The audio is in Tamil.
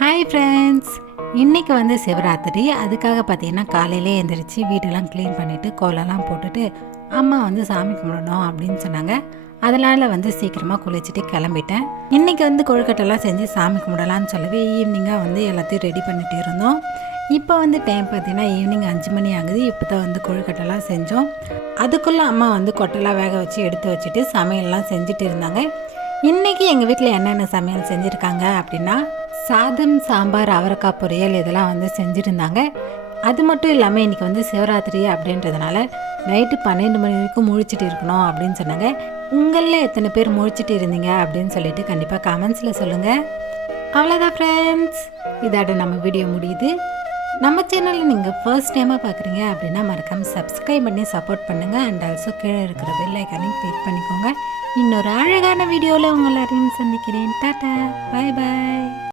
ஹாய் ஃப்ரெண்ட்ஸ், இன்றைக்கி வந்து சிவராத்திரி. அதுக்காக பார்த்தீங்கன்னா காலையிலே எழுந்திரிச்சு வீடெல்லாம் க்ளீன் பண்ணிவிட்டு கோலம்லாம் போட்டுட்டு அம்மா வந்து சாமி கும்பிடணும் அப்படின்னு சொன்னாங்க. அதனால் வந்து சீக்கிரமாக குளிச்சுட்டு கிளம்பிட்டேன். இன்றைக்கி வந்து கொழுக்கட்டெல்லாம் செஞ்சு சாமி கும்பிடலான்னு சொல்லவே ஈவினிங்காக வந்து எல்லாத்தையும் ரெடி பண்ணிகிட்டு இருந்தோம். இப்போ வந்து டைம் பார்த்தீங்கன்னா ஈவினிங் 5 மணி ஆகுது. இப்போ தான் வந்து கொழுக்கட்டெல்லாம் செஞ்சோம். அதுக்குள்ளே அம்மா வந்து கொட்டைலாம் வேக வச்சு எடுத்து வச்சுட்டு சமையல்லாம் செஞ்சுட்டு இருந்தாங்க. இன்றைக்கி எங்கள் வீட்டில் என்னென்ன சமையல் செஞ்சுருக்காங்க அப்படின்னா சாதம், சாம்பார், அவரைக்காய் பொரியல் இதெல்லாம் வந்து செஞ்சுருந்தாங்க. அது மட்டும் இல்லாமல் இன்றைக்கி வந்து சிவராத்திரி அப்படின்றதுனால நைட்டு 12 மணி வரைக்கும் முழிச்சிட்டு இருக்கணும் அப்படின்னு சொன்னாங்க. உங்களில் எத்தனை பேர் முழிச்சிட்டு இருந்தீங்க அப்படின்னு சொல்லிட்டு கண்டிப்பாக கமெண்ட்ஸில் சொல்லுங்கள். அவ்வளோதான் ஃப்ரெண்ட்ஸ், இதோட நம்ம வீடியோ முடியுது. நம்ம சேனலில் நீங்கள் ஃபர்ஸ்ட் டைமாக பார்க்குறீங்க அப்படின்னா மறக்காமல் சப்ஸ்கிரைப் பண்ணி சப்போர்ட் பண்ணுங்கள். அண்ட் ஆல்சோ கீழே இருக்கிற பெல் ஐக்கானையும் கிளிக் பண்ணிக்கோங்க. இன்னொரு அழகான வீடியோவில் உங்கள் எல்லாரையும் சந்திக்கிறேன். Tata, bye bye.